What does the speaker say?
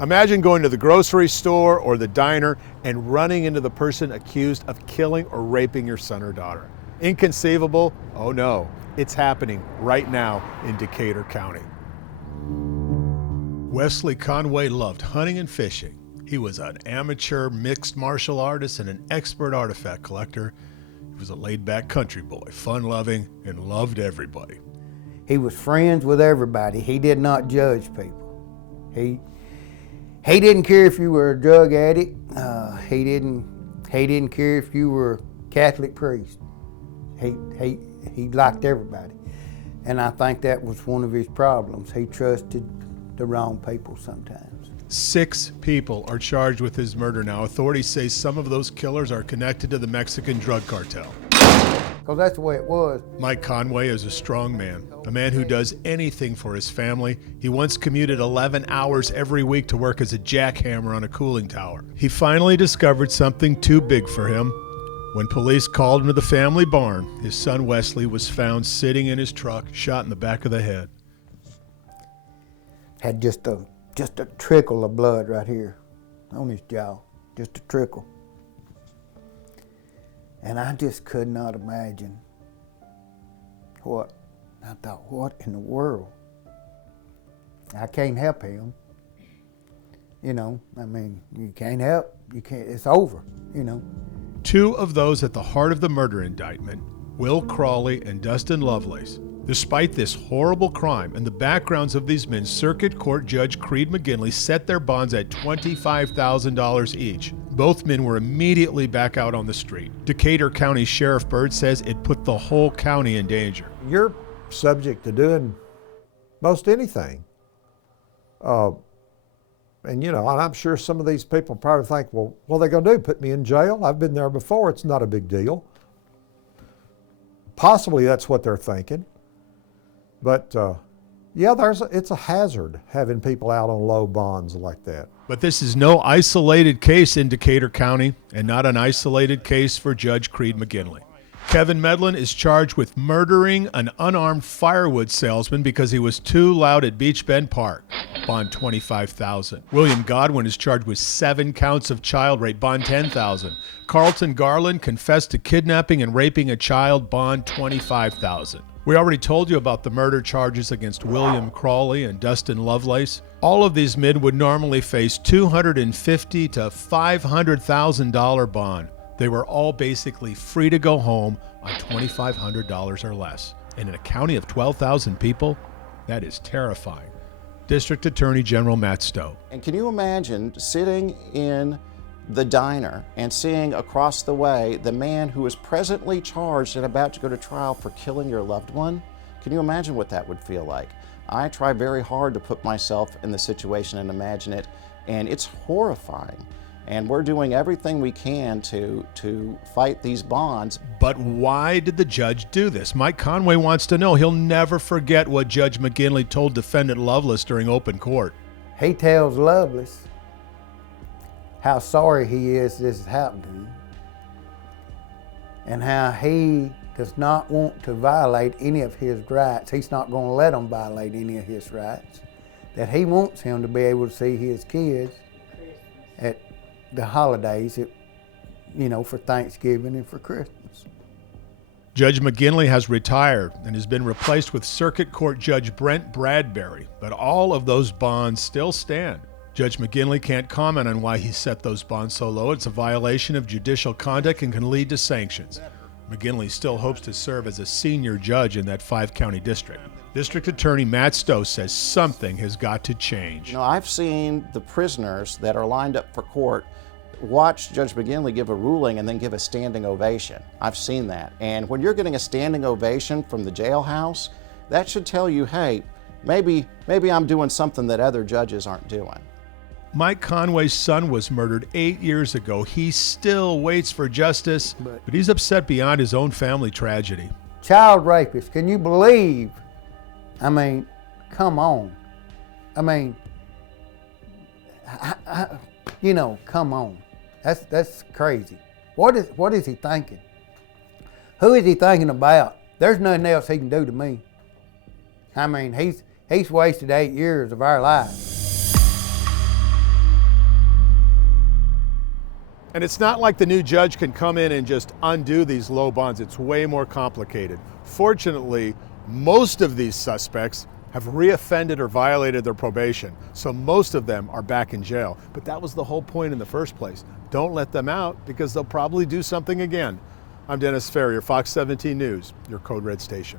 Imagine going to the grocery store or the diner and running into the person accused of killing or raping your son or daughter. Inconceivable? Oh no, it's happening right now in Decatur County. Wesley Conway loved hunting and fishing. He was an amateur mixed martial artist and an expert artifact collector. He was a laid-back country boy, fun-loving, and loved everybody. He was friends with everybody. He did not judge people. He didn't care if you were a drug addict. He didn't care if you were a Catholic priest. He liked everybody. And I think that was one of his problems. He trusted the wrong people sometimes. 6 people are charged with his murder now. Authorities say some of those killers are connected to the Mexican drug cartel. Because that's the way it was. Mike Conway is a strong man, a man who does anything for his family. He once commuted 11 hours every week to work as a jackhammer on a cooling tower. He finally discovered something too big for him. When police called him to the family barn, his son Wesley was found sitting in his truck, shot in the back of the head. Had just a trickle of blood right here on his jaw, just a trickle. And I just could not imagine what. I thought, what in the world? I can't help him. You know, I mean, you can't help, you can't, it's over, you know. 2 of those at the heart of the murder indictment, Will Crawley and Dustin Lovelace. Despite this horrible crime and the backgrounds of these men, Circuit Court Judge Creed McGinley set their bonds at $25,000 each. Both men were immediately back out on the street. Decatur County Sheriff Byrd says it put the whole county in danger. You're subject to doing most anything. And you know, and I'm sure some of these people probably think, well, what are they going to do, put me in jail? I've been there before, it's not a big deal. Possibly that's what they're thinking. But yeah, it's a hazard having people out on low bonds like that. But this is no isolated case in Decatur County and not an isolated case for Judge Creed McGinley. Kevin Medlin is charged with murdering an unarmed firewood salesman because he was too loud at Beach Bend Park. Bond $25,000. William Godwin is charged with 7 counts of child rape. Bond $10,000. Carlton Garland confessed to kidnapping and raping a child. Bond $25,000. We already told you about the murder charges against William Crawley and Dustin Lovelace. All of these men would normally face $250,000 to $500,000 bond. They were all basically free to go home on $2,500 or less. And in a county of 12,000 people, that is terrifying. District Attorney General Matt Stowe. And can you imagine sitting in the diner and seeing across the way the man who is presently charged and about to go to trial for killing your loved one? Can you imagine what that would feel like? I try very hard to put myself in the situation and imagine it, and it's horrifying. And we're doing everything we can to fight these bonds. But why did the judge do this? Mike Conway wants to know. He'll never forget what Judge McGinley told defendant Lovelace during open court. He tells Lovelace how sorry he is this has happened to him and how he does not want to violate any of his rights. He's not going to let him violate any of his rights. That he wants him to be able to see his kids at the holidays, you know, for Thanksgiving and for Christmas. Judge McGinley has retired and has been replaced with Circuit Court Judge Brent Bradbury, but all of those bonds still stand. Judge McGinley can't comment on why he set those bonds so low. It's a violation of judicial conduct and can lead to sanctions. McGinley still hopes to serve as a senior judge in that 5-county district. District Attorney Matt Stowe says something has got to change. You know, I've seen the prisoners that are lined up for court watch Judge McGinley give a ruling and then give a standing ovation. I've seen that. And when you're getting a standing ovation from the jailhouse, that should tell you, hey, maybe I'm doing something that other judges aren't doing. Mike Conway's son was murdered 8 years ago. He still waits for justice, but he's upset beyond his own family tragedy. Child rapist, can you believe? I mean, come on. I mean, you know, come on. That's crazy. What is he thinking? Who is he thinking about? There's nothing else he can do to me. I mean, he's wasted 8 years of our lives. And it's not like the new judge can come in and just undo these low bonds. It's way more complicated. Fortunately, most of these suspects have reoffended or violated their probation, so most of them are back in jail. But that was the whole point in the first place. Don't let them out because they'll probably do something again. I'm Dennis Ferrier, Fox 17 News, your Code Red station.